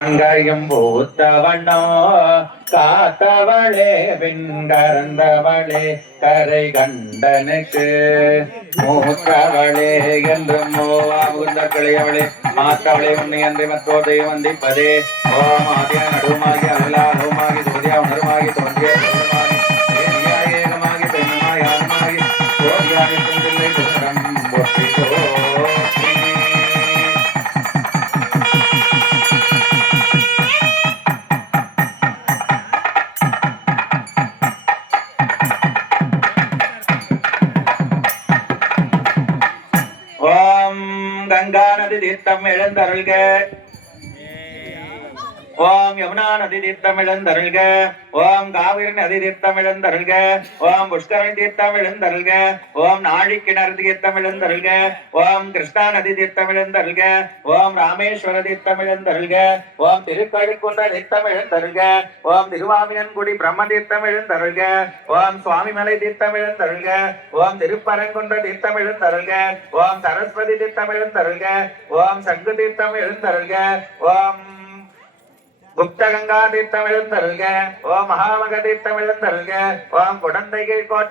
அங்கையும் பூத்தவனோ காத்தவளே பின்கறந்தவளே கரை கண்டனுக்கு மூத்தவளே என்று மூவாகுந்த கிளையவளே மாத்தவளே உன்னை அன்றி மற்றோ தெய்வம் வந்திப்பதே ஓம் ஆதிய நடுமாகி அல்லாஹுமாகி தோதியா உணருமாகி தோன்றிய ஏகமாகி பெண்ணுமாய் ஆன்மாகி தோதியாய் பிள்ளை புத்தரம் போற்றியோ गंगा नदी तीर्थम எழுந்தருள்க ஓம் யமுனா நதி தீர்த்தம் எழுந்தருள்க ஓம் காவிரி நதி தீர்த்தம் எழுந்தருள்க ஓம் புஷ்கரணி தீர்த்தம் எழுந்தருள்க ஓம் நாழிக்கிணறு தீர்த்தம் எழுந்தருள்க ஓம் கிருஷ்ணா நதி தீர்த்தம் எழுந்தருள்க ஓம் ராமேஸ்வர தீர்த்தம் எழுந்தருள்க ஓம் திருக்கழுக்குன்ற தீர்த்தம் எழுந்தருள்க ஓம் திருவாமியன்குடி பிரம்ம தீர்த்தம் எழுந்தருள்க ஓம் சுவாமிமலை தீர்த்தம் எழுந்தருள்க ஓம் திருப்பரங்குன்ற தீர்த்தம் எழுந்தருள்க ஓம் சரஸ்வதி தீர்த்தம் எழுந்தருள்க ஓம் சங்கு தீர்த்தம் எழுந்தருள்க ஓம் गुप्त गंगा तीर्थम ओम महामग तीर्थम ओम कुडंदगिरी कोट